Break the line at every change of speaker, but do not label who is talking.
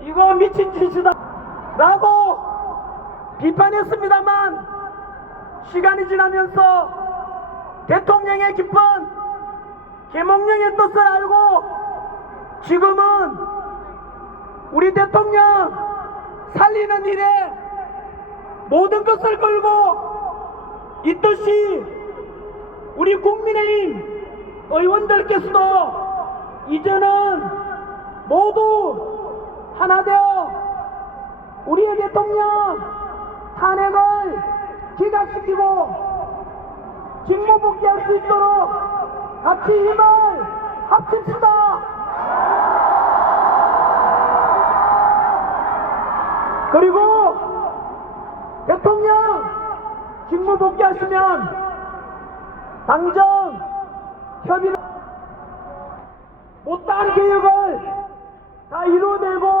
이거 미친 짓이다. 라고 비판했습니다만 시간이 지나면서 대통령의 깊은 계몽령의 뜻을 알고 지금은 우리 대통령 살리는 일에 모든 것을 걸고 이 뜻이 우리 국민의힘 의원들께서도 이제는 모두 하나 되어 우리의 대통령 탄핵을 기각시키고 직무 복귀할 수 있도록 같이 힘을 합칩시다. 그리고 대통령 직무 복귀하시면 당정 협의 못다한 계획을 다 이루어내고